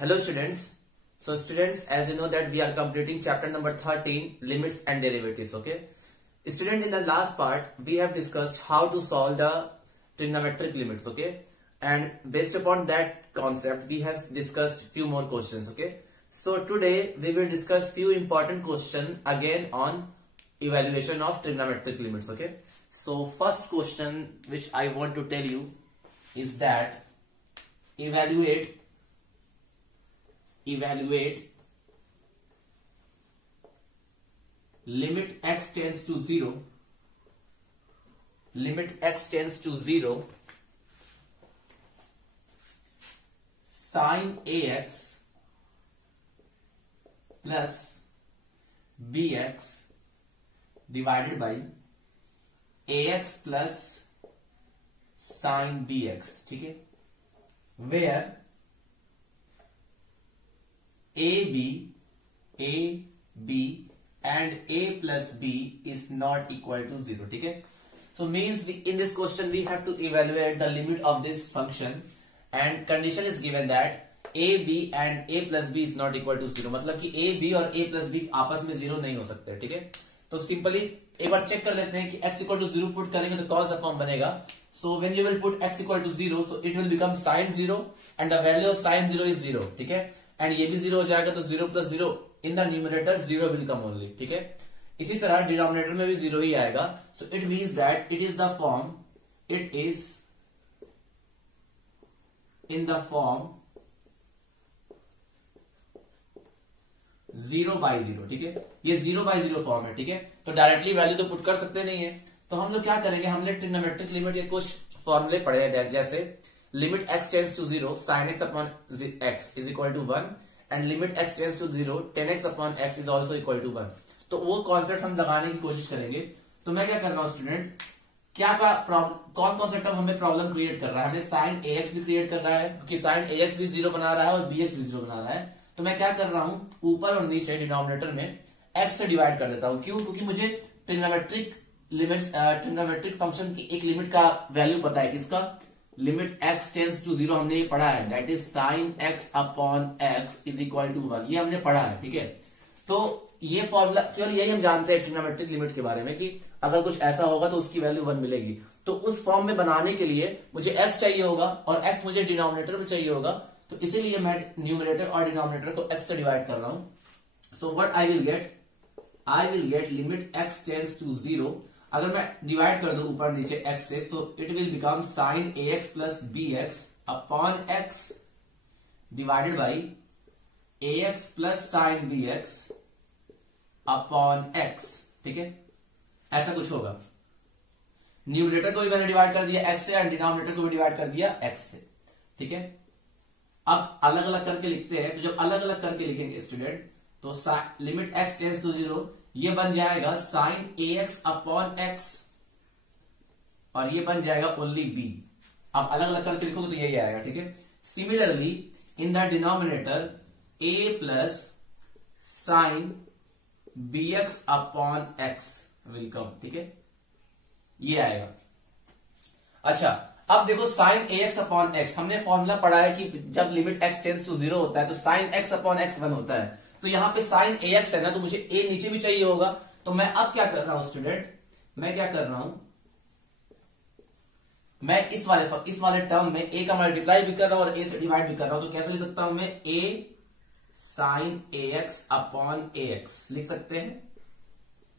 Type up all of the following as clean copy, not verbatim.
Hello students. So students, as you know that we are completing chapter number 13, limits and derivatives. Okay. Student, in the last part we have discussed how to solve the trigonometric limits. Okay. And based upon that concept we have discussed few more questions. Okay. So today we will discuss few important questions again on evaluation of trigonometric limits. Okay. So first question which I want to tell you is that evaluate limit x tends to 0 sin ax plus bx divided by ax plus sin bx. ठीक है, where a b and a plus b is not equal to 0. ठीक है, so means in this question we have to evaluate the limit of this function and condition is given that a b and a plus b is not equal to 0. मतलब कि a b और a plus b आपस में 0 नहीं हो सकते. ठीक है, तो सिंपली एक बार चेक कर लेते हैं कि x equal to 0 पुट करेंगे तो कौन सा फॉर्म बनेगा. So when you will put x equal to 0 so it will become sin 0 and the value of sin 0 is 0. ठीक है, एंड ये भी 0 हो जाएगा तो 0 plus 0 in the numerator 0 will come only. ठीक है, इसी तरह डिनोमिनेटर में भी 0 ही आएगा. So it means that it is the form, it is in the form 0/0. ठीक है, ये 0/0 फॉर्म है. ठीक है, तो डायरेक्टली वैल्यू तो पुट कर सकते नहीं है, तो हम लोग क्या करेंगे, हमने ट्रिग्नोमेट्रिक लिमिट के कुछ फॉर्मूले पढ़े हैं. जैसे limit x tends to 0 sin x upon x is equal to 1 and limit x tends to 0 tan x upon x is also equal to 1. तो वो कॉन्सेप्ट हम लगाने की कोशिश करेंगे. तो मैं क्या कर रहा हूं स्टूडेंट, कौन सा टर्म हमें प्रॉब्लम क्रिएट कर रहा है, हमें sin ax भी क्रिएट कर रहा है क्योंकि sin ax भी 0 बना रहा है और bx भी 0 बना रहा है. तो मैं क्या कर रहा हूं, ऊपर और नीचे डिनोमिनेटर में x से डिवाइड कर देता हूं. क्यों? क्योंकि मुझे ट्रिग्नोमेट्रिक लिमिट, ट्रिग्नोमेट्रिक फंक्शन की एक लिमिट का वैल्यू पता है. किसका? लिमिट x टेंस टू 0 हमने ये पढ़ा है, that is sin x upon x is equal to 1. ये हमने पढ़ा है. ठीक है, तो ये फॉर्मूला केवल यही हम जानते हैं ट्रिग्नोमेट्रिक लिमिट के बारे में कि अगर कुछ ऐसा होगा तो उसकी वैल्यू 1 मिलेगी. तो उस फॉर्म में बनाने के लिए मुझे x चाहिए होगा और x मुझे डिनोमिनेटर में चाहिए होगा. तो इसीलिए मैं न्यूमरेटर और डिनोमिनेटर को x से डिवाइड कर रहा हूं. So what I will get limit x tends to 0. अगर मैं डिवाइड कर दूं ऊपर नीचे x से, तो it will become sin ax plus bx upon x divided by ax plus sin bx upon x. ठीक है, ऐसा कुछ होगा. न्यूमरेटर को भी मैंने डिवाइड कर दिया x से और डिनोमिनेटर को भी डिवाइड कर दिया x से. ठीक है, अब अलग अलग करके लिखते हैं. तो जब अलग अलग करके लिखेंगे स्टूडेंट, तो लिमिट x टेंस टू 0 ये बन जाएगा sin ax अपॉन x और ये बन जाएगा ओनली b. अब अलग अलग करके लिखोगे तो यही आएगा. ठीक है, similarly in the denominator a plus sin bx upon x will come. ठीक है, ये आएगा. अच्छा, अब देखो sin ax अपॉन x हमने फॉर्मूला पढ़ा है कि जब लिमिट x टेंस टू 0 होता है तो sin x अपॉन x 1 होता है. तो यहां पे sin ax है ना, तो मुझे a नीचे भी चाहिए होगा. तो मैं अब क्या कर रहा हूं स्टूडेंट, मैं क्या कर रहा हूं, मैं इस वाले टर्म में a का मल्टीप्लाई भी कर रहा हूं और a से डिवाइड भी कर रहा हूं. तो कैसे लिख सकता हूं मैं, a sin ax upon ax लिख सकते हैं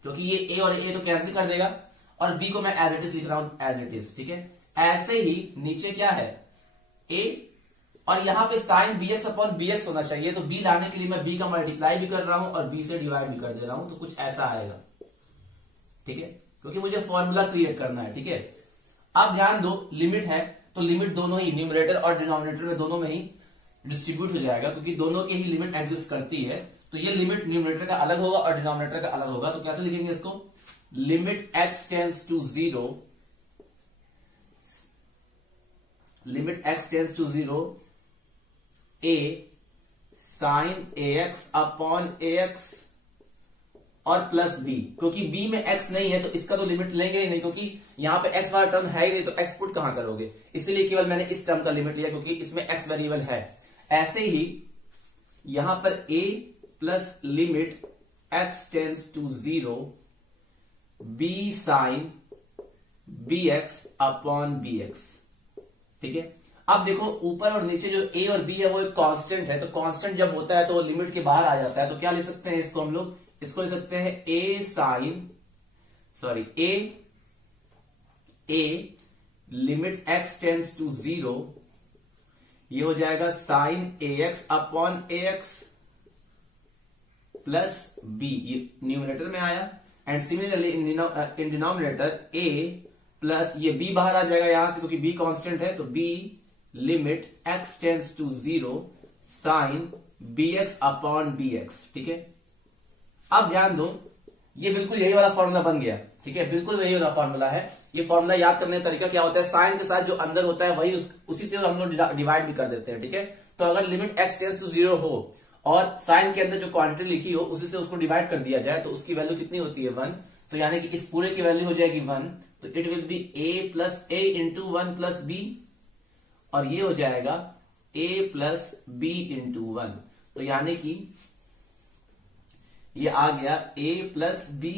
क्योंकि ये a और a तो कैंसिल कर देगा और b को मैं एज इट इज लिख रहा हूं एज इट इज. ठीक है, ऐसे ही नीचे क्या है a और यहां पे sin bx अपॉन bx होना चाहिए. तो b लाने के लिए मैं b का मल्टीप्लाई भी कर रहा हूं और b से डिवाइड भी कर दे रहा हूं. तो कुछ ऐसा आएगा. ठीक है, क्योंकि मुझे फॉर्मूला क्रिएट करना है. ठीक है, अब ध्यान दो, लिमिट है तो लिमिट दोनों ही न्यूमरेटर और डिनोमिनेटर में दोनों में ही डिस्ट्रीब्यूट हो जाएगा क्योंकि दोनों के ही लिमिट एग्जिस्ट करती है. तो ये लिमिट न्यूमरेटर का अलग होगा और डिनोमिनेटर का अलग होगा. तो कैसे लिखेंगे इसको, limit x tends to 0, limit x tends to 0 a sin ax upon ax और प्लस b, क्योंकि b में x नहीं है तो इसका तो लिमिट लेंगे ही नहीं, क्योंकि यहाँ पे x वाला टर्म है ही नहीं तो x पुट कहां करोगे, इसलिए केवल मैंने इस टर्म का लिमिट लिया क्योंकि इसमें x वेरिएबल है। ऐसे ही यहां पर a plus limit x tends to 0 b sine bx upon bx। ठीक है, अब देखो ऊपर और नीचे जो a और b है वो एक कांस्टेंट है, तो कांस्टेंट जब होता है तो वो लिमिट के बाहर आ जाता है, तो क्या ले सकते हैं इसको हम लोग, इसको ले सकते हैं a limit x tends to 0, ये हो जाएगा sine ax upon ax plus b, ये न्यूमरेटर में आया। And similarly in denominator a plus ये b बाहर आ जाएगा यहां से क्योंकि b कांस्टेंट है, तो b limit x tends to 0 sine bx upon bx। ठीक है, अब ध्यान दो, ये बिल्कुल यही वाला फॉर्मूला बन गया। ठीक है, बिल्कुल यही वाला फॉर्मूला है। ये फॉर्मूला याद करने का तरीका क्या होता है, साइन के साथ जो अंदर होता है वही उसी से हम लोग डिवाइड भी कर देते हैं। ठीक है, तो अगर लिमिट x टेंस टू 0 हो और साइन के अंदर जो क्वांटिटी लिखी हो उसी से उसको डिवाइड कर दिया जाए तो उसकी वैल्यू कितनी होती है 1, तो यानी कि इस पूरे की वैल्यू हो जाएगी 1, तो it will be a plus a into 1 plus b, और ये हो जाएगा a प्लस b इंटू 1, तो यानी कि ये आ गया a plus b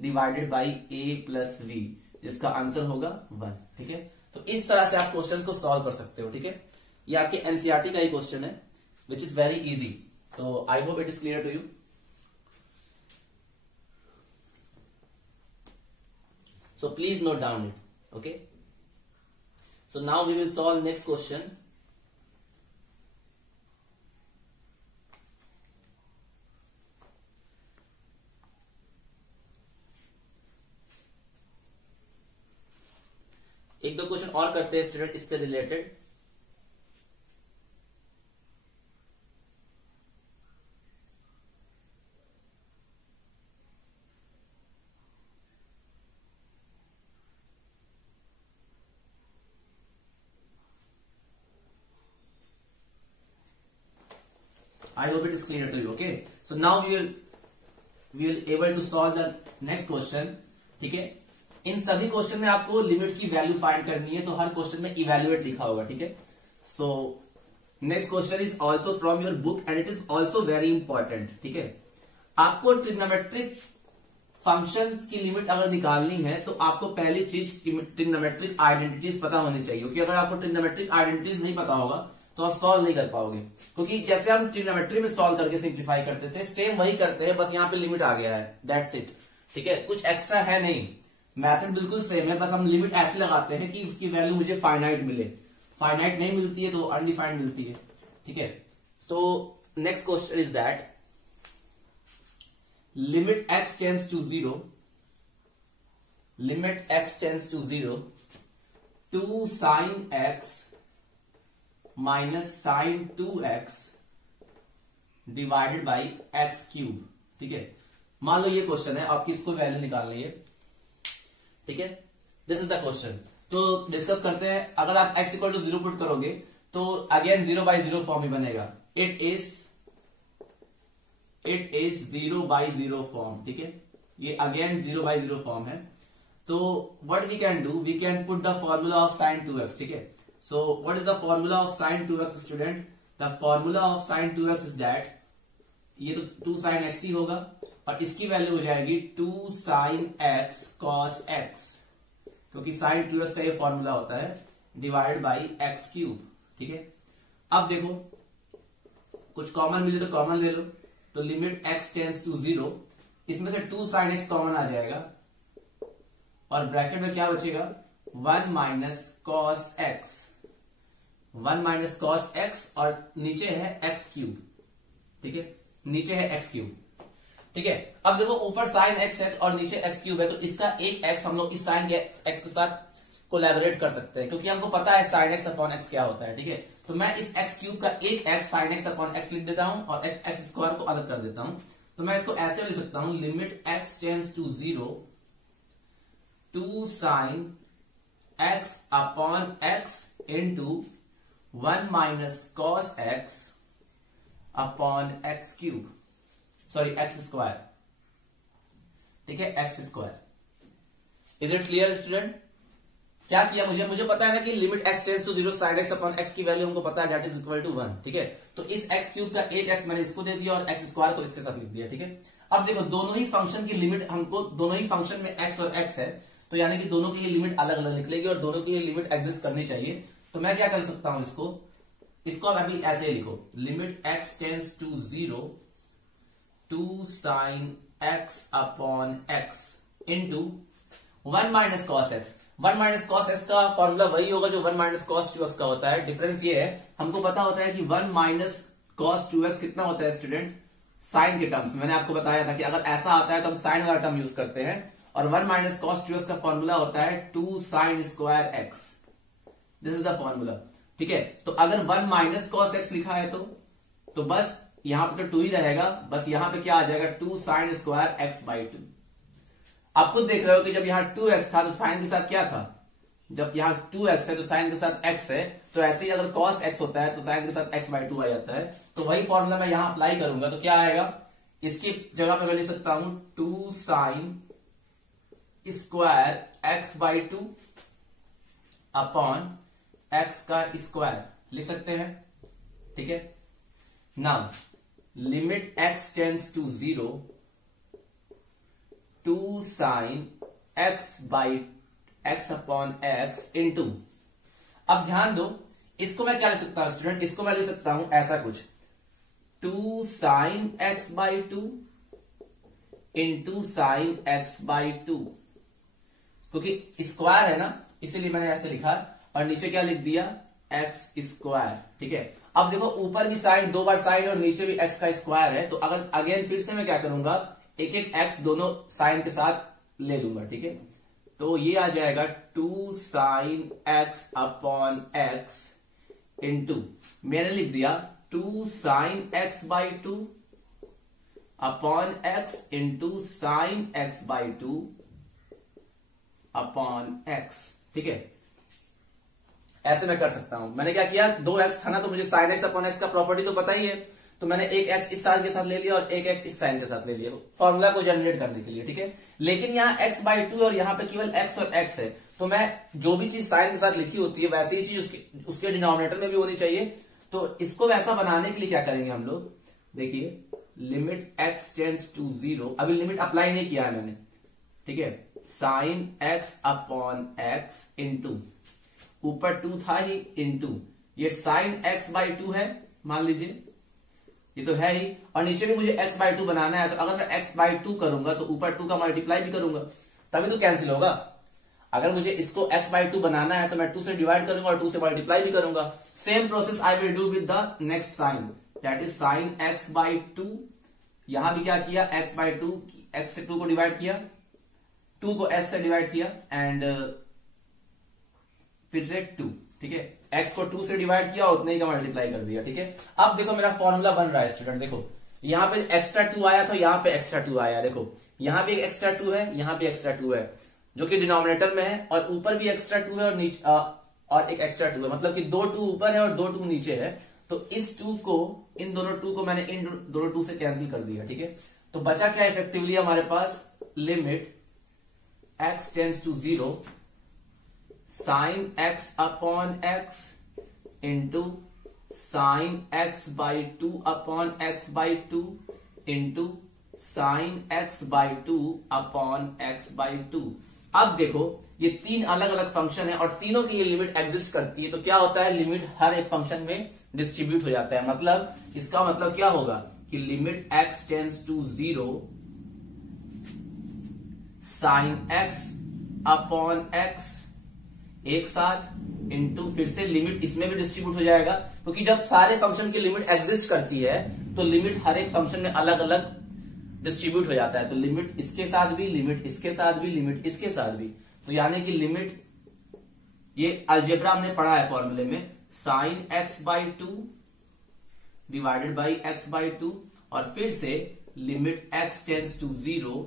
divided by a plus v, जिसका आंसर होगा 1। ठीक है, तो इस तरह से आप क्वेश्चंस को सॉल्व कर सकते हो। ठीक है, ये आपके एनसीईआरटी का ही क्वेश्चन है विच इज वेरी इजी, तो I hope it is clear to you. So please note down it. Okay. So now we will solve next question. एक दो क्वेश्चन और करते हैं स्टूडेंट इससे related. I hope it is clear to you. Okay. So now we will able to solve the next question. ठीक है, इन सभी question में आपको लिमिट की वैल्यू फाइंड करनी है, तो हर क्वेश्चन में इवेल्युएट लिखा होगा। ठीक है, so next question is also from your book and it is also very important. ठीक है, आपको ट्रिग्नोमेट्रिक फंक्शंस की लिमिट अगर निकालनी है तो आपको पहली चीज ट्रिग्नोमेट्रिक आइडेंटिटीज पता होनी चाहिए, क्योंकि अगर आपको ट्रिग्नोमेट्रिक आइडेंटिटीज नहीं पता होगा तो आप सॉल्व नहीं कर पाओगे, क्योंकि जैसे हम ट्रिग्नोमेट्री में सॉल्व करके सिंप्लीफाई करते थे सेम वही करते हैं, बस यहाँ पे लिमिट आ गया है, दैट्स इट। ठीक है, कुछ एक्स्ट्रा है नहीं, मैथड बिल्कुल सेम है, बस हम लिमिट ऐसे लगाते हैं कि उसकी वैल्यू मुझे फाइनाइट मिले, फाइनाइट नहीं मिलती है तो अनडिफाइंड मिलती है। ठीक है, तो next question is that limit x tends to 0, limit x tends to 0 2 sine x minus sine 2x divided by x cube. ठीक है, मान लो ये क्वेश्चन है, आपकी इसको वैल्यू निकालनी है। ठीक है, दिस इज द क्वेश्चन, तो डिस्कस करते हैं। अगर आप x इक्वल टू 0 पुट करोगे तो अगेन 0 बाई 0 फॉर्म ही बनेगा, इट इज 0 बाई 0 फॉर्म। ठीक है, ये अगेन 0 बाई 0 फॉर्म है, तो what we can do, we can put the formula of sine 2x। ठीक है, so what is the formula of sine 2x student, the formula of sine 2x is that, ये तो 2 sine x ही होगा और इसकी value हो जाएगी 2 sine x cos x, क्योंकि साइन 2x का ये फॉर्मूला होता है, डिवाइड बाई x क्यूब। ठीक है, अब देखो कुछ कॉमन मिले तो कॉमन ले लो, तो लिमिट x टेंस टू 0, इसमें से 2 साइन x कॉमन आ जाएगा और ब्रैकेट में क्या बचेगा 1 minus cos x, 1 minus cos x और नीचे है x क्यूब। ठीक है, नीचे है x क्यूब। ठीक है, अब देखो ऊपर साइन x है और नीचे x क्यूब है, तो इसका एक x हम लोग इस साइन के x के साथ कोलैबोरेट कर सकते हैं, क्योंकि हमको पता है साइन x अपॉन x क्या होता है। ठीक है, तो मैं इस x क्यूब का एक x sine x upon x लिख देता हूं और x स्क्वायर को अलग कर देता हूं, तो मैं इसको ऐसे लिख सकता हूं, limit x tends to 0 2 sine x upon x into 1 minus cos x upon x cube, sorry x square. ठीक है, x square. Is it clear student? क्या किया, मुझे पता है ना कि limit x tends to 0 sin x upon x की वैल्यू हमको पता है दैट इज इक्वल टू 1, ठीक है। तो इस x क्यूब का 8x मैंने इसको दे दिया और x स्क्वायर को इसके साथ लिख दिया, ठीक है। अब देखो दोनों ही फंक्शन की लिमिट हमको, दोनों ही फंक्शन में x और x है, तो यानी कि दोनों की लिमिट अलग अलग निकलेगी और दोनों की लिमिट एग्जिस्ट करनी चाहिए। तो मैं क्या कर सकता हूं, इसको अब अभी ऐसे लिखो, limit x tends to 0 two sin x upon x into 1 minus cos x. 1 minus cos x का फॉर्मूला वही होगा जो 1 माइनस कॉस 2x का होता है। डिफरेंस ये है, हमको पता होता है कि 1 माइनस कॉस 2x कितना होता है स्टूडेंट, साइन के टर्म्स। मैंने आपको बताया था कि अगर ऐसा आता है तो हम साइन वाला टर्म यूज करते हैं, और 1 माइनस कॉस 2x का फॉर्मूला होता है 2 sine square x. This is the formula, ठीक है। तो अगर 1 माइनस कॉस एक्स लिखा है तो बस यहां पे तो 2 ही रहेगा, बस यहां पे क्या आ जाएगा 2 साइन स्क्वायर एक्स बाई 2। आप खुद देख रहे हो कि जब यहाँ 2x था तो साइन के साथ क्या था, जब यहाँ 2x है तो साइन के साथ x है, तो ऐसे ही अगर cos x होता है तो साइन के साथ x बाई 2 आ जाता है। तो वही फॉर्मूला मैं यहां अप्लाई करूंगा, तो क्या आएगा, इसकी जगह पे मैं लिख सकता हूं 2 sine square x by 2 upon x का स्क्वायर लिख सकते हैं, ठीक है। Now limit x tends to 0 2 sine x by x upon x into, अब ध्यान दो, इसको मैं क्या लिख सकता हूं स्टूडेंट, इसको मैं लिख सकता हूं ऐसा कुछ 2 sine x by 2 into sine x by 2, क्योंकि स्क्वायर है ना इसीलिए मैंने ऐसे लिखा, और नीचे क्या लिख दिया x स्क्वायर, ठीक है। अब देखो ऊपर की साइड 2 बार साइन और नीचे भी x का स्क्वायर है, तो अगर अगेन फिर से मैं क्या करूंगा, एक एक x दोनों साइन के साथ ले लूंगा, ठीक है। तो ये आ जाएगा 2 sine x upon x into, मैंने लिख दिया 2 sine x by 2 upon x into sine x by 2 upon x, ठीक है। ऐसे मैं कर सकता हूं। मैंने क्या किया, 2x था ना, तो मुझे साइन x अपॉन x का प्रॉपर्टी तो पता ही है, तो मैंने एक x इस साइन के साथ ले लिया और एक x इस साइन के साथ ले लिया फॉर्मूला को जनरेट करने के लिए, ठीक है। लेकिन यहाँ x बाई 2 और यहाँ पे केवल x और x है, तो मैं जो भी चीज साइन के साथ लिखी होती है वैसी ही चीज उसके डिनोमिनेटर में भी होनी चाहिए। तो इसको वैसा बनाने के लिए क्या करेंगे हम लोग, देखिए लिमिट x टेंड्स टू 0, अभी लिमिट अप्लाई नहीं किया है मैंने, ठीक है, sine x upon x into, ऊपर 2 था ही इंटू, ये साइन x बाई 2 है मान लीजिए, ये तो है ही, और नीचे भी मुझे x बाई 2 बनाना है, तो अगर मैं x बाई 2 करूंगा तो ऊपर 2 का मल्टीप्लाई भी करूंगा, तभी तो कैंसिल होगा। अगर मुझे इसको x बाई 2 बनाना है तो मैं 2 से डिवाइड करूंगा और 2 से मल्टीप्लाई भी करूंगा। Same process I will do with the next sine, that is sine x by 2। यहां भी क्या किया, x बाई 2, x से 2 को डिवाइड किया, 2 को s से डिवाइड किया एंड फिर से 2, ठीक है। x को 2 से डिवाइड किया और उतने ही का मल्टीप्लाई कर दिया, ठीक है। अब देखो मेरा फॉर्मूला बन रहा है स्टूडेंट, देखो यहाँ पे एक्स्ट्रा 2 आया तो यहाँ पे एक्स्ट्रा 2 आया, देखो यहाँ भी एक एक्स्ट्रा 2 है, यहाँ भी एक्स्ट्रा 2 है जो कि डिनोमिनेटर में है, और ऊपर भी एक्स्ट्रा 2 है और नीचे और एक एक्स्ट्रा 2 है, मतलब कि 2 2 ऊपर है और 2 2 नीचे है। तो इस 2 को, इन दोनों 2 को मैंने इन दोनों 2 से कैंसिल कर दिया, ठीक है। तो बचा क्या इफेक्टिवली हमारे पास, limit x tends to 0 sine x upon x into sine x by 2 upon x by 2 into sine x by 2 upon x by 2। अब देखो ये 3 अलग अलग फंक्शन है और तीनों की ये लिमिट एग्जिस्ट करती है, तो क्या होता है, लिमिट हर एक फंक्शन में डिस्ट्रीब्यूट हो जाता है। मतलब इसका मतलब क्या होगा कि limit x tends to 0 sine x upon x एक साथ इंटू, फिर से लिमिट इसमें भी डिस्ट्रीब्यूट हो जाएगा, क्योंकि जब सारे फंक्शन की लिमिट एग्जिस्ट करती है तो लिमिट हर एक फंक्शन में अलग अलग डिस्ट्रीब्यूट हो जाता है। तो लिमिट इसके साथ भी, लिमिट इसके साथ भी, लिमिट इसके साथ भी, तो यानी कि लिमिट, ये अलजेब्रा हमने पढ़ा है फॉर्मूले में, sine x by 2 divided by x by 2, और फिर से limit x tends to 0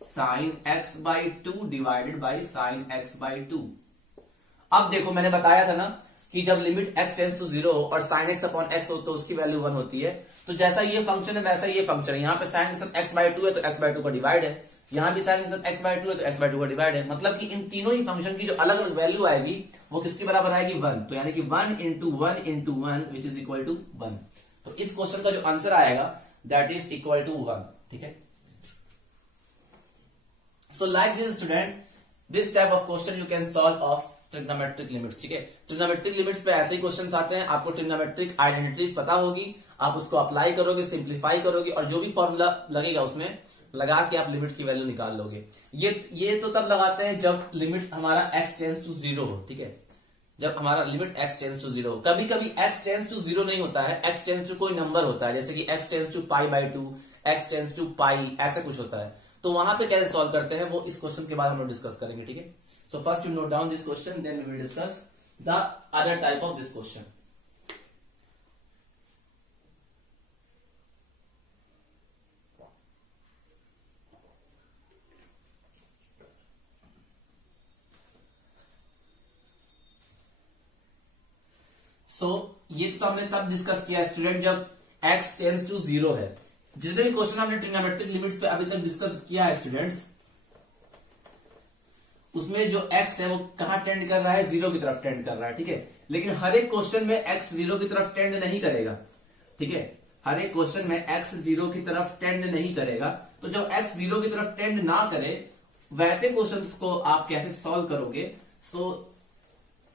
sine x by 2 divided by sine x by 2। अब देखो मैंने बताया था ना कि जब लिमिट x टेंड्स टू 0 और साइन x अपॉन x हो तो उसकी वैल्यू 1 होती है। तो जैसा ये फंक्शन है वैसा ये फंक्शन है, यहाँ पे साइन के साथ x बाई 2 है तो x बाई 2 का डिवाइड है, यहाँ भी साइन के साथ x बाय 2 है तो x बाय 2 का डिवाइड है, मतलब कि इन तीनों ही फंक्शन की जो अलग अलग वैल्यू आएगी वो किसके बराबर आएगी 1, तो यानी कि 1 into 1 into 1 which is equal to 1। तो इस क्वेश्चन का जो आंसर आएगा दैट इज इक्वल टू 1, ठीक है। So like this student, this type of question you can solve of trigonometric limits, ठीक है। ट्रिग्नोमेट्रिक लिमिट्स पे ऐसे ही क्वेश्चन आते हैं, आपको ट्रिग्नोमेट्रिक आइडेंटिटीज पता होगी, आप उसको अप्लाई करोगे, सिंप्लीफाई करोगे और जो भी फॉर्मूला लगेगा उसमें लगा के आप लिमिट की वैल्यू निकाल लोगे। ये तो तब लगाते हैं जब लिमिट हमारा x टेंस टू 0 हो, ठीक है, जब हमारा लिमिट x टेंस टू 0 हो। कभी कभी x टेंस टू 0 नहीं होता है, x टेंस टू कोई नंबर होता है, जैसे कि x tends to pi by 2, x tends to pi, ऐसा कुछ होता है। तो वहां पे कैसे सॉल्व करते हैं वो इस क्वेश्चन के बाद हम लोग डिस्कस करेंगे, ठीक है। So first you note down this question, then we will discuss the other type of this question. ये तो हमने तब डिस्कस किया स्टूडेंट जब x टेंस टू 0 है। जितने भी क्वेश्चन हमने ट्रिग्नोमेट्रिक लिमिट्स पे अभी तक डिस्कस किया है स्टूडेंट्स, उसमें जो x है वो कहां टेंड कर रहा है, 0 की तरफ टेंड कर रहा है, ठीक है। लेकिन हर एक क्वेश्चन में x 0 की तरफ टेंड नहीं करेगा, ठीक है। हर एक क्वेश्चन में x 0 की तरफ टेंड नहीं करेगा। तो जब x 0 की तरफ टेंड ना करे वैसे क्वेश्चंस को आप कैसे सॉल्व करोगे, so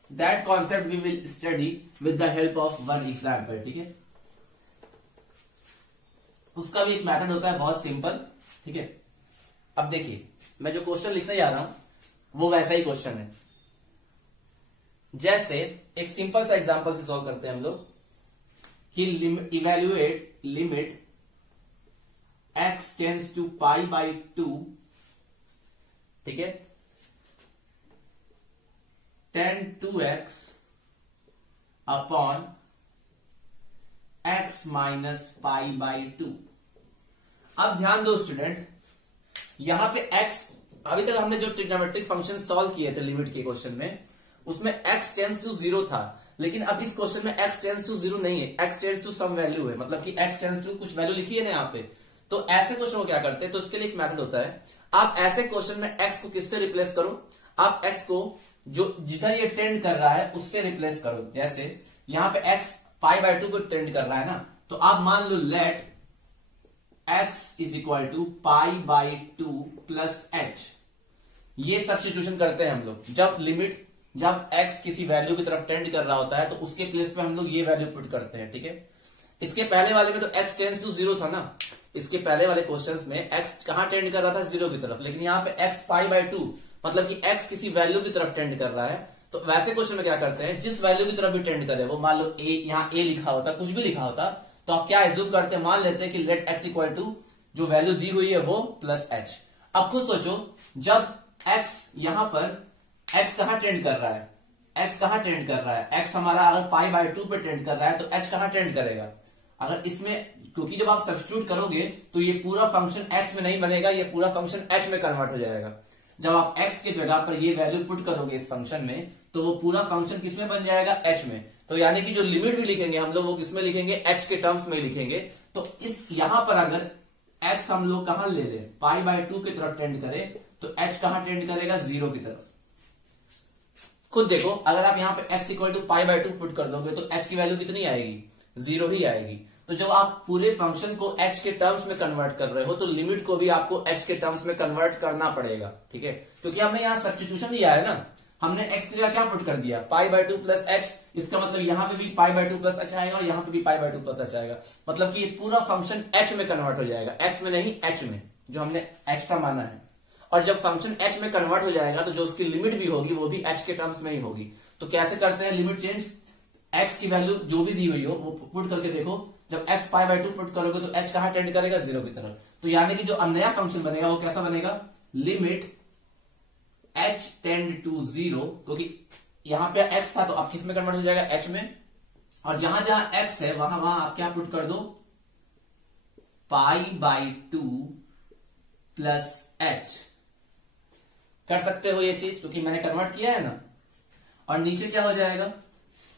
that concept we will study with the help of one example, ठीक है। उसका भी एक मेथड होता है बहुत सिंपल, ठीक है। अब देखिए मैं जो क्वेश्चन लिखने जा रहा हूं वो वैसा ही क्वेश्चन है। जैसे एक सिंपल सा एग्जांपल से सॉल्व करते हैं हम लोग कि evaluate limit x tends to pi by 2, ठीक है, tan 2x upon x minus pi by 2। अब ध्यान दो स्टूडेंट, यहां पे x, अभी तक हमने जो ट्रिग्नोमेट्रिक फंक्शन सॉल्व किए थे लिमिट के क्वेश्चन में, उसमें x टेंस टू 0 था। लेकिन अब इस क्वेश्चन में x टेंस टू 0 नहीं है, x tends to some value है, मतलब कि x टेंस टू कुछ वैल्यू लिखी है ना यहाँ पे। तो ऐसे क्वेश्चन को क्या करते हैं, तो इसके लिए एक मेथड होता है, आप ऐसे क्वेश्चन में x को किससे रिप्लेस करो, आप x को जो जिधर ये टेंड कर रहा है उससे रिप्लेस करो। जैसे यहां पे x पाई बाय 2 को टेंड कर रहा है ना, तो आप मान लो let x is equal to pi by 2 plus h। ये सब्स्टिट्यूशन करते हैं हम लोग जब x किसी वैल्यू की तरफ टेंड कर रहा होता है तो उसके प्लेस पे हम लोग ये वैल्यू पुट करते हैं, ठीक है। इसके पहले वाले में तो x टेंस टू 0 था ना, इसके पहले वाले क्वेश्चंस में x कहां टेंड कर रहा था, 0 की तरफ। लेकिन यहाँ पे x पाई बाय 2 मतलब कि x किसी वैल्यू की तरफ टेंड कर रहा है। तो वैसे क्वेश्चन में क्या करते हैं, जिस वैल्यू की तरफ भी टेंड करे, वो मान लो a, यहाँ a लिखा होता, कुछ भी लिखा होता, तो आप क्या एज्यूम करते हैं, मान लेते हैं कि लेट x इक्वल टू जो वैल्यू दी हुई है वो प्लस h। अब खुद सोचो, जब x यहां पर x कहां टेंड कर रहा है, x कहां टेंड कर रहा है, x हमारा अगर पाई बाय 2 पे टेंड कर रहा है तो h कहां टेंड करेगा। अगर इसमें, क्योंकि जब आप सब्स्टिट्यूट करोगे तो ये पूरा फंक्शन x में नहीं बनेगा, ये पूरा फंक्शन h में कन्वर्ट हो जाएगा। जब आप x के जगह पर ये वैल्यू पुट करोगे इस फंक्शन में, तो वो पूरा फंक्शन किसमें बन जाएगा, h में। तो यानी कि जो लिमिट भी लिखेंगे हम लोग वो किसमें लिखेंगे, h के टर्म्स में लिखेंगे। तो इस यहां पर अगर x हम लोग कहां ले लें, पाई बाय 2 की तरफ टेंड करें, तो h कहां टेंड करेगा, 0 की तरफ। खुद देखो, अगर आप यहां पे x equal to pi by 2 put कर दोगे तो h की वैल्यू कितनी आएगी, 0 ही आएगी। तो जब आप पूरे फंक्शन को h के टर्म्स में कन्वर्ट कर रहे हो तो लिमिट को भी आपको h के टर्म्स में कन्वर्ट करना पड़ेगा, ठीक है। क्योंकि हमने यहाँ सब्स्टिट्यूशन लिया है ना, हमने x की जगह क्या पुट कर दिया, पाई बाय 2 प्लस h। इसका मतलब यहाँ पे भी पाई बाय 2 प्लस h आएगा और यहाँ पे भी पाई बाय 2 प्लस h आएगा। मतलब कि ये पूरा फंक्शन h में कन्वर्ट हो जाएगा, x में नहीं h में, जो हमने एक्स्ट्रा माना है। और जब फंक्शन h में कन्वर्ट हो जाएगा तो जो उसकी लिमिट भी होगी वो भी h के टर्म्स में ही होगी। तो कैसे करते हैं लिमिट चेंज, x की वैल्यू जो भी दी हुई हो वो पुट करके देखो, जब x पाई बाय 2 पुट करोगे तो h कहां टेंड करेगा, 0 की तरफ। तो यानी कि जो नया फंक्शन बनेगा वो कैसा बनेगा, लिमिट h टेंड टू 0, क्योंकि यहां पे x था तो अब किस में कन्वर्ट हो जाएगा, h में। और जहां जहां x है वहां आप क्या पुट कर दो, पाई बाय 2 प्लस h। कर सकते हो ये चीज, क्योंकि मैंने कन्वर्ट किया है ना। और नीचे क्या हो जाएगा,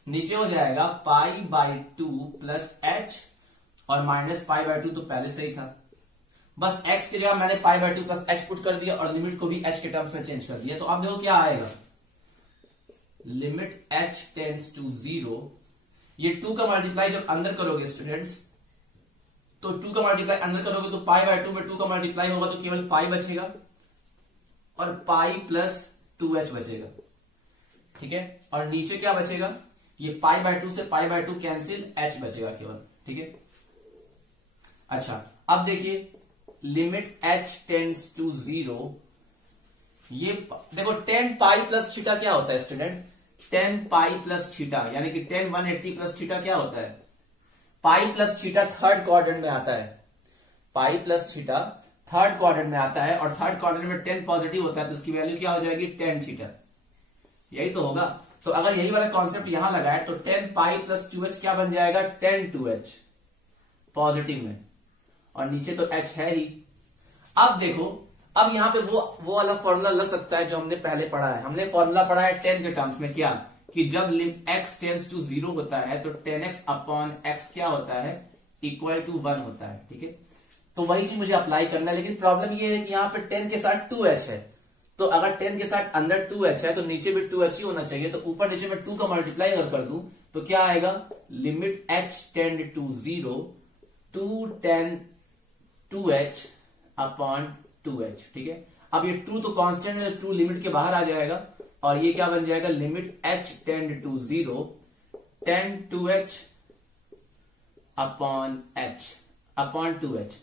नीचे हो जाएगा पाई बाय 2 प्लस h और माइनस पाई बाय 2 तो पहले से ही था। बस x की जगह मैंने पाई बाय 2 प्लस h पुट कर दिया और लिमिट को भी h के टर्म्स में चेंज कर दिया। तो अब देखो क्या आएगा, लिमिट h टेंड्स टू 0, ये 2 का मल्टीप्लाई जब अंदर करोगे स्टूडेंट्स, तो 2 का मल्टीप्लाई अंदर करोगे तो पाई बाय 2 में 2 का मल्टीप्लाई होगा तो केवल पाई बचेगा और पाई प्लस 2h बचेगा, ठीक है। और नीचे क्या बचेगा, ये पाई बाय 2 से पाई बाय 2 कैंसिल, h बचेगा केवल, ठीक है। अच्छा अब देखिए लिमिट h टेंड्स टू 0, ये देखो 10 पाई प्लस थीटा क्या होता है स्टूडेंट, 10 पाई प्लस थीटा यानी कि 10 180 प्लस थीटा क्या होता है, pi plus theta third quadrant में आता है, pi plus theta third quadrant में आता है और थर्ड क्वाड्रेंट में 10 पॉजिटिव होता है तो उसकी वैल्यू क्या हो जाएगी 10 थीटा, यही तो होगा। तो अगर यही वाला कॉन्सेप्ट यहां लगाए तो 10 पाई प्लस 2h क्या बन जाएगा 10 2h पॉजिटिव में, और नीचे तो h है ही। अब देखो अब यहां पे वो वाला फॉर्मूला लग सकता है जो हमने पहले पढ़ा है, हमने फॉर्मूला पढ़ा है 10 के टर्म्स में, क्या कि जब x टेंड्स टू 0 होता है तो 10x अपॉन x क्या होता है इक्वल टू 1 होता है, ठीक है। तो वही चीज मुझे अप्लाई करना है, लेकिन प्रॉब्लम ये है कि यहाँ पे 10 के साथ 2h है, तो अगर 10 के साथ अंदर 2h है तो नीचे भी 2h ही होना चाहिए, तो ऊपर नीचे में 2 का मल्टीप्लाई अगर कर दूं तो क्या आएगा, limit h tend to 0 2 10 2h upon 2h, ठीक है। अब ये 2 तो कांस्टेंट है, 2 लिमिट के बाहर आ जाएगा और ये क्या बन जाएगा, limit h tend to 0 10 2h upon h upon 2h,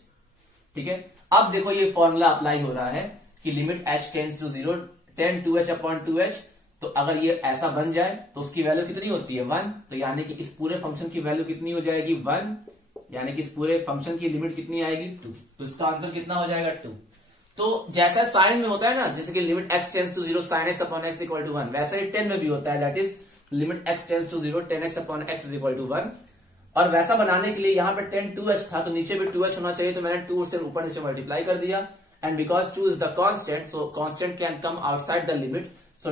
ठीक है। अब देखो ये फॉर्मूला अप्लाई हो रहा है कि limit h tends to 0 10 2h upon 2h, तो अगर ये ऐसा बन जाए तो उसकी वैल्यू कितनी होती है 1, तो यानी कि इस पूरे फंक्शन की वैल्यू कितनी हो जाएगी 1, यानी कि इस पूरे फंक्शन की लिमिट कितनी आएगी 2, तो इसका आंसर कितना हो जाएगा 2। तो जैसा साइन में होता है ना, जैसे कि limit x tends to 0 sin x upon x equal to 1, वैसे ही 10 में भी होता है, that is limit x tends to 0 10x upon x equal to 1। और वैसा बनाने के लिए यहाँ पे 10 2h था तो नीचे भी 2h होना चाहिए, तो मैंने 2 से ऊपर नीचे मल्टीप्लाई कर दिया, and because 2 is the constant so constant can come outside the limit, so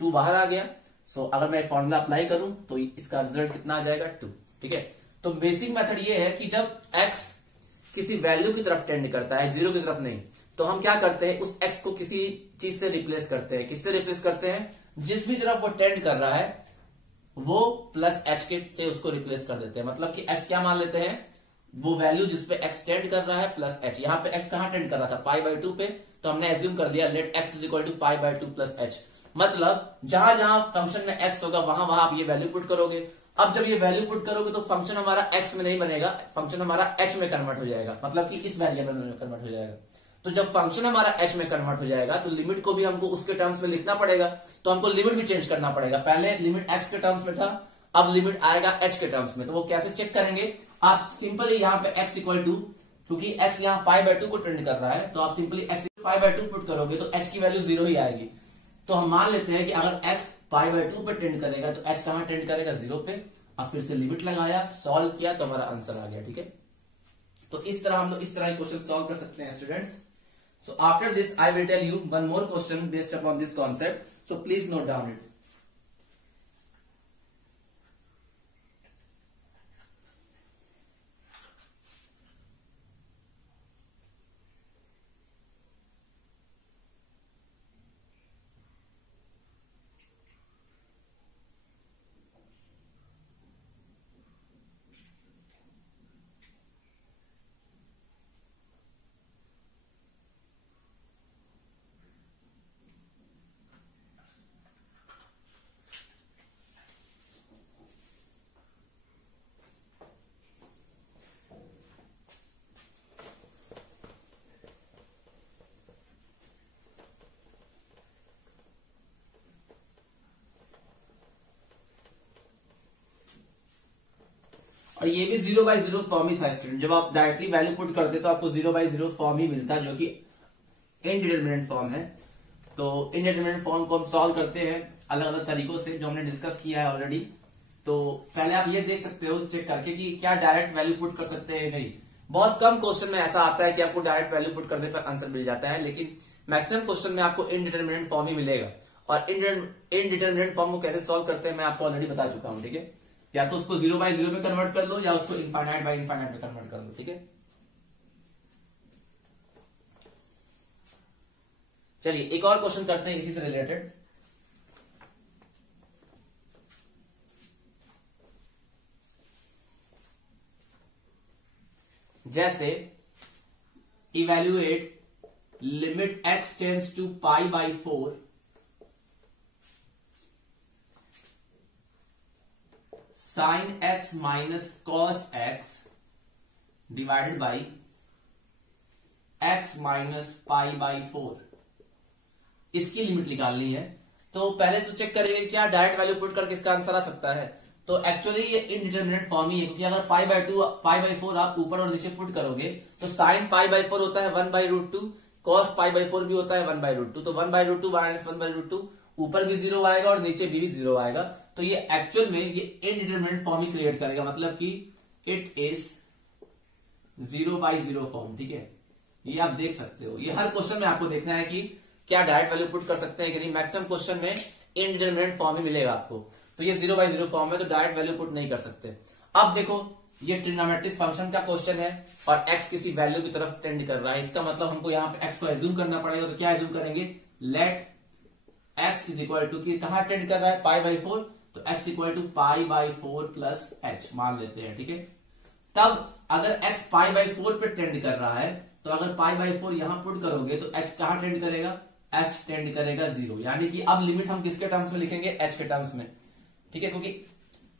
2 बाहर आ गया। सो अगर मैं फॉर्मूला अप्लाई करूं तो इसका रिजल्ट कितना आ जाएगा 2, ठीक है। तो बेसिक मेथड ये है कि जब x किसी वैल्यू की तरफ टेंड करता है, 0 की तरफ नहीं, तो हम क्या करते हैं उस x को किसी चीज से रिप्लेस करते हैं। किससे रिप्लेस करते हैं, जिस भी तरफ वो टेंड कर रहा है वो प्लस h के से उसको रिप्लेस कर देते हैं, मतलब कि x क्या मान लेते हैं, वो वैल्यू जिसपे x टेंड कर रहा है प्लस h। यहाँ पे x कहां टेंड कर रहा था पाई बाय 2 पे, तो हमने एज्यूम कर दिया let x is equal to pi by 2 plus h, मतलब जहां जहां फंक्शन में x होगा वहां वहां आप ये वैल्यू पुट करोगे। अब जब ये वैल्यू पुट करोगे तो फंक्शन हमारा x में नहीं बनेगा, फंक्शन हमारा h में कन्वर्ट हो जाएगा, मतलब कि इस वेरिएबल में कन्वर्ट हो जाएगा। तो जब फंक्शन हमारा h में कन्वर्ट हो जाएगा तो लिमिट को भी हमको उसके टर्म्स में लिखना पड़ेगा, तो हमको लिमिट भी चेंज करना पड़ेगा। पहले लिमिट x के टर्म्स में था, अब लिमिट आएगा h के टर्म्स में, तो वो कैसे चेक करेंगे, आप सिंपली यहाँ पे x इक्वल टू, क्योंकि x यहाँ पाई बाय 2 को टेंड कर रहा है, तो आप simply x pi by 2 put करोगे तो h की वैल्यू 0 ही आएगी। तो हम मान लेते हैं कि अगर x पाई बाय 2 पे टेंड करेगा तो h कहां टेंड करेगा 0 पे। अब फिर से लिमिट लगाया, सॉल्व किया तो हमारा आंसर आ गया, ठीक है। तो इस तरह हम लोग इस तरह क्वेश्चन सॉल्व कर सकते हैं students. So after this I will tell you one more question based upon this concept, so please note down it. और ये भी 0 बाय 0 फॉर्म ही था स्टूडेंट, जब आप डायरेक्टली वैल्यू पुट करते तो आपको 0 बाय 0 फॉर्म ही मिलता, जो कि इनडिटरमिनेट फॉर्म है। तो इनडिटरमिनेट फॉर्म को हम सॉल्व करते हैं अलग अलग तरीकों से, जो हमने डिस्कस किया है ऑलरेडी। तो पहले आप ये देख सकते हो चेक करके कि क्या डायरेक्ट वैल्यू पुट कर सकते हैं, नहीं। बहुत कम क्वेश्चन में ऐसा आता है कि आपको डायरेक्ट वैल्यू पुट करने पर आंसर मिल जाता है, लेकिन मैक्सिमम क्वेश्चन में आपको इनडिटरमिनेट फॉर्म ही मिलेगा। और इनडिटरमिनेट फॉर्म को कैसे सॉल्व करते हैं मैं आपको ऑलरेडी बता चुका हूं, ठीक है। या तो उसको 0 बाय 0 में कन्वर्ट कर लो या उसको इनफाइनाइट बाय इनफाइनाइट में कन्वर्ट कर लो, ठीक है। चलिए एक और क्वेश्चन करते हैं इसी से रिलेटेड। जैसे evaluate limit x tends to pi by 4 sine x minus cos x divided by x minus pi by 4, इसकी लिमिट निकालनी है। तो पहले तो चेक करेंगे क्या डायरेक्ट वैल्यू पुट करके इसका आंसर आ सकता है। तो एक्चुअली ये इनडिटरमिनेट फॉर्म ही है, क्योंकि अगर पाई बाई 2 पाई बाई 4 आप ऊपर और नीचे पुट करोगे तो साइन पाई बाई 4 होता है 1/√2, कॉस पाई बाई 4 भी होता है 1/√2। तो 1/√2 माइनस 1/√2, ऊपर भी 0 आएगा और नीचे भी 0 आएगा। तो ये एक्चुअल में ये इनडिटरमिनेट फॉर्म ही क्रिएट करेगा, मतलब कि इट इज 0/0 फॉर्म। ठीक है, ये आप देख सकते हो। ये हर क्वेश्चन में आपको देखना है कि क्या डायरेक्ट वैल्यू पुट कर सकते हैं कि नहीं। मैक्सिमम क्वेश्चन में इनडिटरमिनेट फॉर्म ही मिलेगा आपको। तो ये 0/0 फॉर्म है, तो डायरेक्ट वैल्यू पुट नहीं कर सकते। अब देखो ये ट्रिग्नोमेट्रिक फंक्शन का क्वेश्चन है और x किसी वैल्यू की तरफ टेंड कर रहा है, इसका मतलब हमको यहाँ पे x को एज्यूम करना पड़ेगा। तो क्या एज्यूम करेंगे, let x is equal to कि कहां टेंड कर रहा है, पाई बाई 4, तो x equal to pi by 4 plus h मान लेते हैं। ठीक है, तब अगर x पाई बाई 4 पे टेंड कर रहा है तो अगर पाई बाई 4 यहां पुट करोगे तो h कहां टेंड करेगा, h टेंड करेगा 0। यानी कि अब लिमिट हम किसके टर्म्स में लिखेंगे, h के टर्म्स में। ठीक है, क्योंकि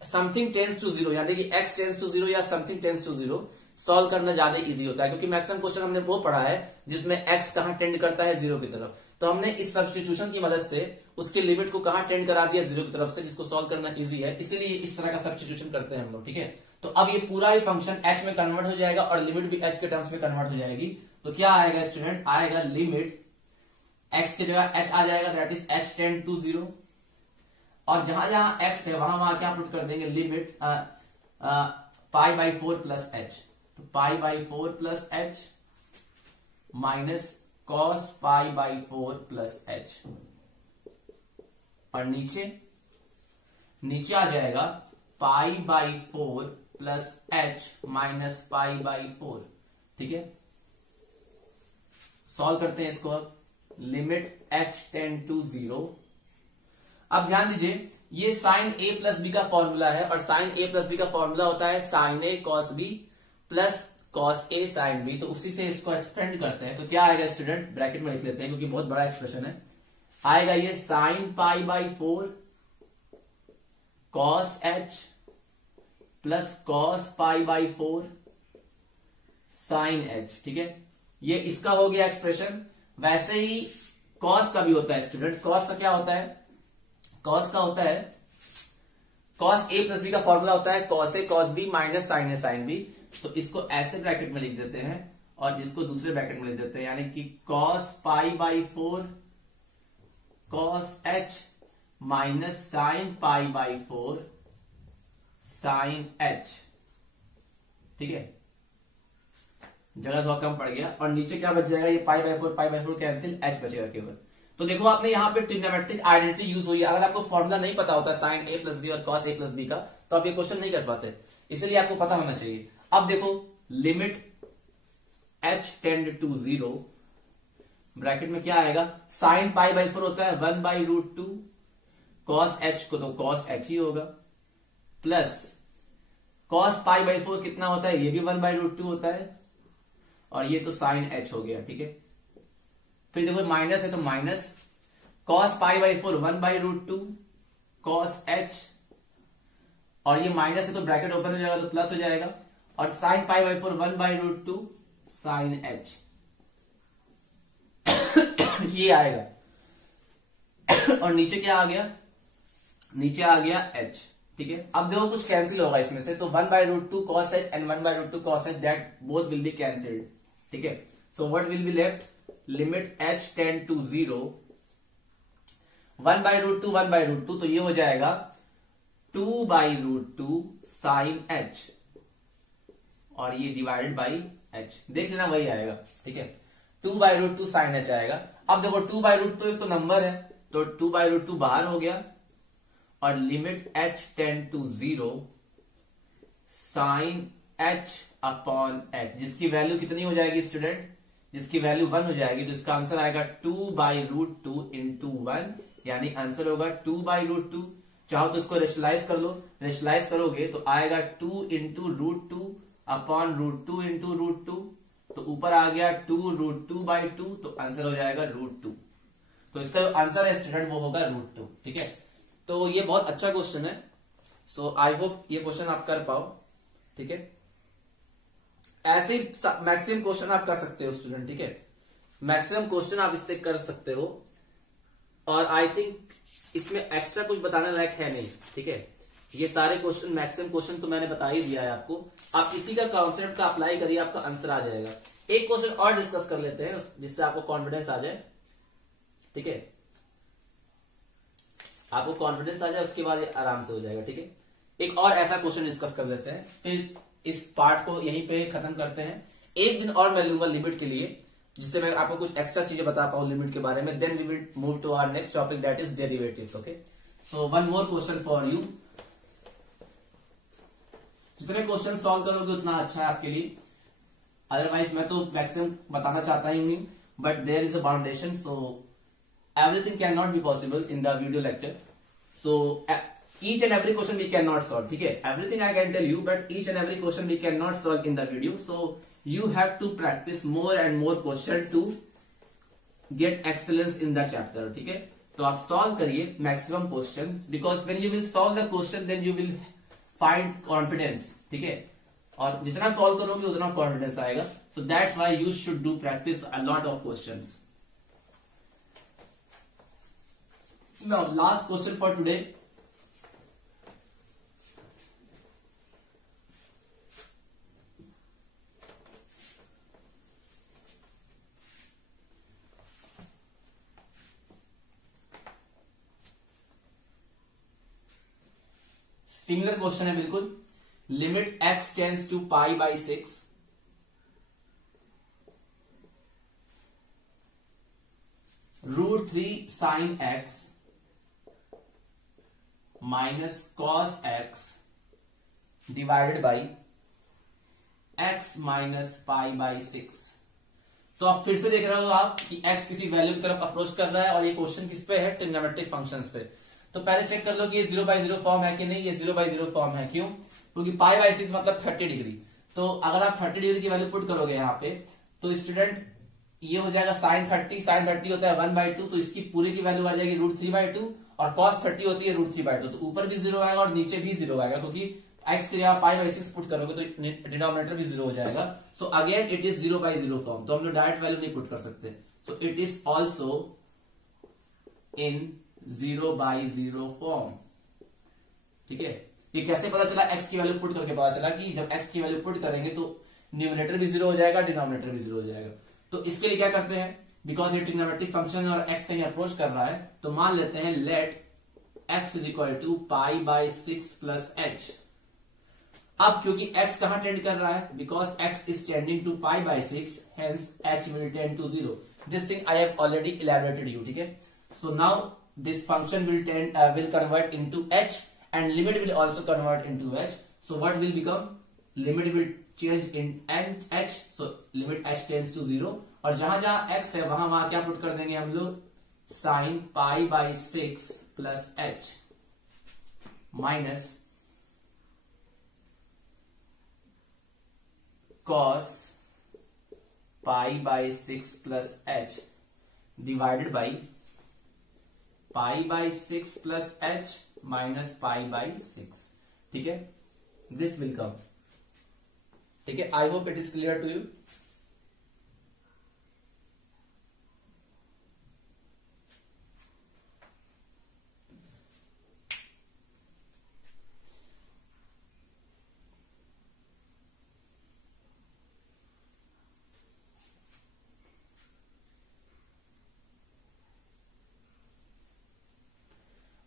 समथिंग टेंस टू 0 यानी कि x टेंस टू 0 या समथिंग टेंस टू 0 सॉल्व करना ज्यादा इजी होता है, क्योंकि मैक्सिमम क्वेश्चन हमने वो पढ़ा है जिसमें x कहां टेंड करता है 0 की तरफ। तो हमने इस सब्स्टिट्यूशन की मदद से उसके लिमिट को कहां टेंड करा दिया 0 की तरफ से, जिसको सॉल्व करना इजी है, इसलिए इस तरह का सब्स्टिट्यूशन करते हैं हम लोग। ठीक है, तो अब ये पूरा ही फंक्शन h में कन्वर्ट हो जाएगा और लिमिट भी h के टर्म्स में कन्वर्ट हो जाएगी। तो क्या आएगा स्टूडेंट, आएगा लिमिट x की जगह h आ जाएगा, that is h tend to 0, और जहां जहां x है वहां वहां क्या पुट कर देंगे, limit pi by 4 plus h। तो पाई by 4 plus h minus cos pi by 4 plus h, और नीचे आ जाएगा पाई by 4 plus h minus pi by 4। ठीक है, सॉल्व करते हैं इसको। अब लिमिट h टेंड टू 0। अब ध्यान दीजिए ये साइन a प्लस बी का फॉर्मूला है, और साइन a प्लस बी का फॉर्मूला होता है sine a cos b plus cos a sine b। तो उसी से इसको एक्सपेंड करते हैं। तो क्या आएगा स्टूडेंट, ब्रैकेट में लिख लेते हैं क्योंकि बहुत बड़ा एक्सप्रेशन है। आएगा ये sine pi by 4 cos h plus cos pi by 4 sine h। ठीक है, ये इसका हो गया एक्सप्रेशन। वैसे ही कॉस का भी होता है स्टूडेंट। कॉस का क्या होता है, कॉस का होता है कॉस a प्लस बी का फॉर्मूला होता है cos a cos b minus sine a sine b। तो इसको ऐसे ब्रैकेट में लिख देते हैं और इसको दूसरे ब्रैकेट में लिख देते हैं, यानी कि cos pi by 4 cos h minus sine pi by 4 sine h। ठीक है, जगह थोड़ा कम पड़ गया, और नीचे क्या बच जाएगा, ये पाई बाई 4 कैंसिल, h बचेगा केवल। तो देखो आपने यहाँ पे ट्रिग्नोमेट्रिक आइडेंटिटी यूज हुई है। अगर आपको फॉर्मूला नहीं पता होता साइन a प्लस बी और कॉस a प्लस बी का, तो आप ये क्वेश्चन नहीं कर पाते, इसलिए आपको पता होना चाहिए। अब देखो limit h tend to 0, bracket में क्या आएगा, साइन पाई बाई 4 होता है 1/√2, कॉस h को तो कॉस h ही होगा, प्लस कॉस पाई बाई 4 कितना होता है, ये भी 1/√2 होता है, और ये तो साइन h हो गया। ठीक है, फिर देखो माइनस है तो minus cos pi by 4 1/√2 cos h, और ये माइनस है तो ब्रैकेट ओपन हो जाएगा तो प्लस हो जाएगा, और sine pi by 4 1/√2 sine h ये आएगा। और नीचे क्या आ गया, नीचे आ गया h। ठीक है, अब देखो कुछ कैंसिल होगा इसमें से, तो 1/√2 cos h and 1/√2 cos h that both will be cancelled. ठीक है, so what will be left, limit h tend to 0 1/√2 तो ये हो जाएगा 2/√2 साइन h, और ये डिवाइडेड बाई h, देख लेना वही आएगा। ठीक है, 2/√2 साइन h आएगा। अब देखो 2/√2 एक तो नंबर है, तो 2/√2 बाहर हो गया, और limit h tend to 0 sine h upon h, जिसकी वैल्यू कितनी हो जाएगी स्टूडेंट, जिसकी वैल्यू 1 हो जाएगी, तो इसका आंसर आएगा 2/√2 इंटू 1, यानी आंसर होगा 2/√2। चाहो तो इसको रेशनलाइज कर लो, रेशनलाइज करोगे तो आएगा 2 इंटू √2 अपॉन √2 इंटू √2, तो ऊपर आ गया 2√2/2, तो आंसर हो जाएगा √2। तो इसका जो आंसर है स्टूडेंट वो होगा √2। ठीक है, तो ये बहुत अच्छा क्वेश्चन है। सो आई होप ये क्वेश्चन आप कर पाओ। ठीक है, ऐसे ही मैक्सिमम क्वेश्चन आप कर सकते हो स्टूडेंट। ठीक है, मैक्सिमम क्वेश्चन आप इससे कर सकते हो, और आई थिंक इसमें एक्स्ट्रा कुछ बताने लायक है नहीं। ठीक है, ये सारे क्वेश्चन, मैक्सिमम क्वेश्चन तो मैंने बता ही दिया है आपको। आप इसी का कॉन्सेप्ट का अप्लाई करिए, आपका आंसर आ जाएगा। एक क्वेश्चन और डिस्कस कर लेते हैं जिससे आपको कॉन्फिडेंस आ जाए। ठीक है, आपको कॉन्फिडेंस आ जाए, उसके बाद ये आराम से हो जाएगा। ठीक है, एक और ऐसा क्वेश्चन डिस्कस कर लेते हैं, फिर इस पार्ट को यहीं पे खत्म करते हैं। एक दिन और मैं लूंगा लिमिट के लिए, जिससे मैं आपको कुछ एक्स्ट्रा चीजें बता पाऊं लिमिट के बारे में। Then we will move to our next topic, that is derivatives. Okay, so one more question for you. जितने क्वेश्चन सॉल्व करोगे उतना अच्छा है आपके लिए। अदरवाइज मैं तो मैक्सिमम बताना चाहता ही हूं, but there is a boundation, so everything can not be possible in the video lecture. So each and every question we cannot solve. ठीक है, everything I can tell you, but each and every question we cannot solve in the video. So you have to practice more and more question to get excellence in the chapter. ठीक है, तो आप solve करिए maximum questions, because when you will solve the question then you will find confidence. ठीक है, और जितना solve करोगे उतना कॉन्फिडेंस आएगा. So that's why you should do practice a lot of questions. Now last question for today. Similar question है बिल्कुल. Limit x tends to π/6 √3 sin x minus cos x divided by x minus π/6. तो आप फिर से देख रहे हो आप कि x किसी वैल्यू की तरफ अप्रोच कर रहा है, और ये क्वेश्चन किस पे है? ट्रिग्नोमेट्रिक फंक्शंस पे. तो पहले चेक कर लो कि ये 0/0 फॉर्म है कि नहीं. ये 0/0 फॉर्म है. क्यों? क्योंकि π/6 मतलब 30 डिग्री. तो अगर आप 30 डिग्री की वैल्यू पुट करोगे यहाँ पे, तो स्टूडेंट ये हो जाएगा sin 30. sin 30 होता है 1/2, तो इसकी पूरी की वैल्यू आ जाएगी √3/2, और cos 30 होती है √3/2. तो ऊपर भी 0 आएगा और नीचे भी 0 आएगा, क्योंकि x की जगह π/6 पुट करोगे तो डिनोमिनेटर भी 0 हो जाएगा. So again it is 0/0 form, तो हम लोग डायरेक्ट वैल्यू नहीं पुट कर सकते. So it is also in 0/0 form. ठीक है, ये कैसे पता चला? x की वैल्यू पुट करके पता चला कि जब x की वैल्यू पुट करेंगे तो न्यूमिनेटर भी 0 हो जाएगा, डिनोमिनेटर भी 0 हो जाएगा. तो इसके लिए क्या करते हैं, बिकॉज ये ट्रिग्नोमेट्रिक फंक्शन है और x कहीं अप्रोच कर रहा है, तो मान लेते हैं let x is equal to π/6 plus h. अब क्योंकि x कहां टेंड कर रहा है, because x is tending to π/6, hence h will tend to 0. This thing I have already elaborated you. ठीक है, so now this function will convert into h, and limit will also convert into h. So what will become? Limit will change in h, so limit h tends to 0, और जहां जहां x है वहां वहां क्या put कर देंगे हम लोग? sin π/6 plus h minus cos π/6 plus h divided by π/6 plus h minus π/6. ठीक है, दिस विल कम. ठीक है, I hope it is clear to you.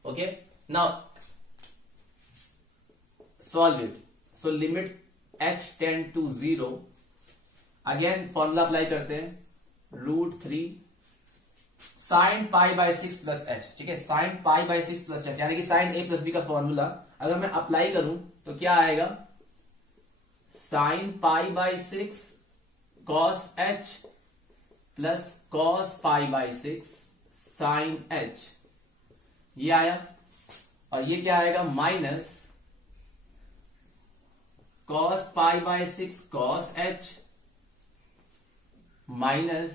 Okay, now solve it. So limit h tend to 0. Again formula apply करते हैं. √3 sin π/6 plus h. ठीक है, sin π/6 plus h, यानी कि sin a प्लस b का formula अगर मैं अप्लाई करूं तो क्या आएगा? sin π/6 cos h plus cos pi by 6 sine h, ये आया। और ये क्या आएगा, minus cos pi by 6 cos h minus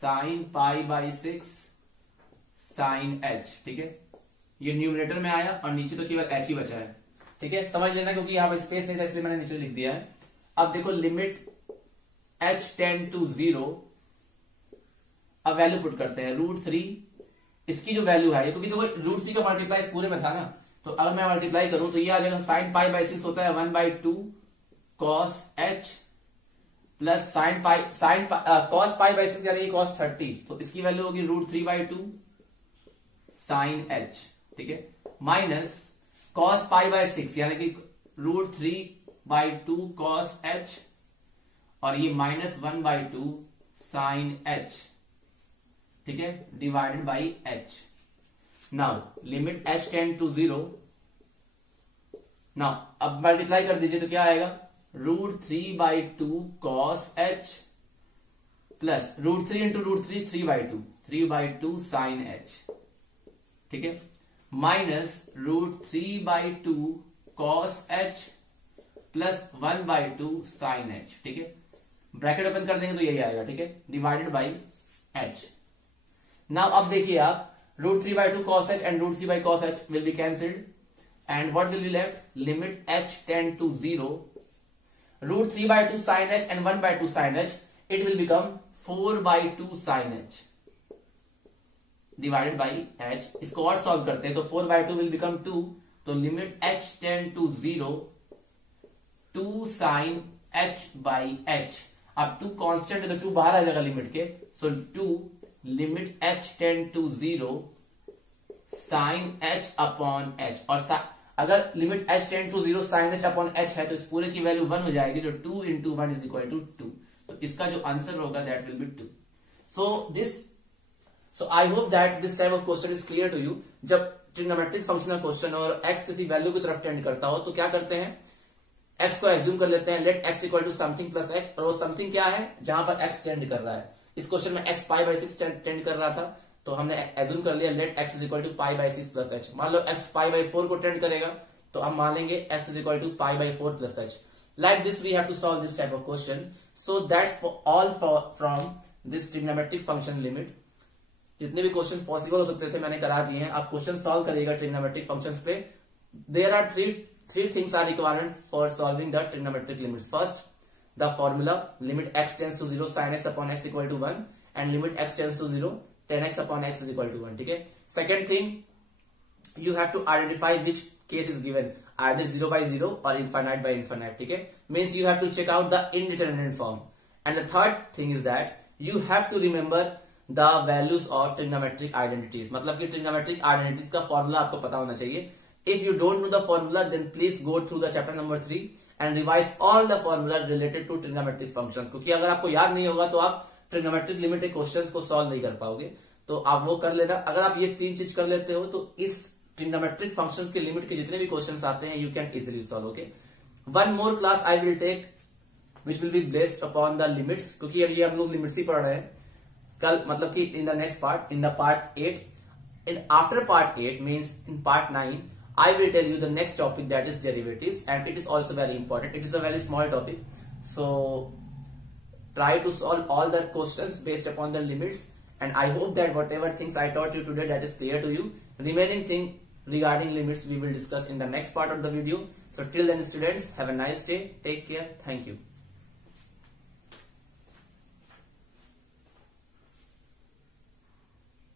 sine pi by 6 sine h। ठीक है, ये न्यूमरेटर में आया और नीचे तो केवल h ही बचा है। ठीक है, समझ लेना, क्योंकि यहां पर स्पेस नहीं था इसलिए मैंने नीचे लिख दिया है। अब देखो लिमिट h टेंड टू 0, अब वैल्यू पुट करते हैं √3, इसकी जो वैल्यू है, क्योंकि देखो √3 का मल्टीप्लाई इस पूरे में था ना, तो अगर मैं मल्टीप्लाई करूं तो ये आ जाएगा साइन पाई बाई 6 होता है 1/2 cos h plus cos pi by 6 यानी cos 30, तो इसकी वैल्यू होगी √3/2 साइन h। ठीक है, माइनस cos पाई बाई 6 यानी कि √3/2 cos h और ये माइनस 1/2 साइन h। ठीक है, divided by h। Now limit h tend to 0, now अब मल्टीप्लाई कर दीजिए तो क्या आएगा, √3/2 cos h प्लस √3 इंटू √3 3/2 साइन h। ठीक है, minus √3/2 cos h plus 1/2 sine h। ठीक है, ब्रैकेट ओपन कर देंगे तो यही आएगा। ठीक है, डिवाइडेड बाई h। नाउ अब देखिए आप, √3/2 cos h and √3 cos h will be cancelled and what will be left, limit h tend to 0, √3/2 sin h and 1/2 sin h, it will become 4/2 sin h divided by h। इसको और solve करते हैं तो 4/2 will become 2, तो limit h tend to 0, 2 sin h by h। अब 2 constant है तो 2 बाहर आ जाएगा लिमिट के, so 2 limit h tend to 0 sin h upon h। और अगर limit h tend to 0 sin h upon h है तो इस पूरे की वैल्यू 1 हो जाएगी, जो 2 इंटू 1 इज इक्वल टू 2, तो इसका जो आंसर होगा that will be 2। So I hope that this type of question is clear to you. जब ट्रिग्नोमेट्रिक फंक्शन का क्वेश्चन और x किसी वैल्यू की तरफ टेंड करता हो तो क्या करते हैं, x को एज्यूम कर लेते हैं, let x equal to something plus h, और वो समथिंग क्या है, जहां पर x टेंड कर रहा है। इस क्वेश्चन में x पाई बाई 6 टेंड कर रहा था, तो हमने एज्यूम कर लिया let x is equal to pi by 6 plus h। मान लो x पाई बाई 4 को टेंड करेगा तो हम मान लेंगे x is equal to pi by 4 plus h। Like this we have to solve this type of question. So that's all from this trigonometric function limit. जितने भी question possible हो सकते थे मैंने करा दिए हैं। आप क्वेश्चन सॉल्व करिएगा ट्रिग्नोमेट्रिक फंक्शंस पे। There are three things are required for solving the trigonometric limits. First, the formula limit x tends to 0 sin x upon x equal to 1 and limit x tends to 0 tan x upon x is equal to 1. ठीक है। Second thing, you have to identify which case is given, either 0 by 0 or infinite by infinite. ठीक है, means you have to check out the indeterminate form. And the third thing is that you have to remember the values of trigonometric identities. मतलब कि trigonometric identities का formula आपको पता होना चाहिए। If you don't know the formula, then please go through the chapter number 3 and revise all the formula related to trigonometric functions. क्योंकि अगर आपको याद नहीं होगा तो आप trigonometric limit के क्वेश्चंस को सॉल्व नहीं कर पाओगे, तो आप वो कर लेना। अगर आप ये 3 चीज कर लेते हो तो इस trigonometric functions के लिमिट के जितने भी क्वेश्चंस आते हैं you can easily solve. Okay, one more class I will take which will be based upon the limits, क्योंकि अब ये हम लोग लिमिट्स ही पढ़ रहे हैं कल, मतलब कि in the next part, in the part 8, and after part 8 means in part 9 I will tell you the next topic, that is derivatives, and it is also very important. It is a very small topic, so try to solve all the questions based upon the limits, and I hope that whatever things I taught you today that is clear to you. Remaining thing regarding limits we will discuss in the next part of the video. So till then students, have a nice day, take care, thank you.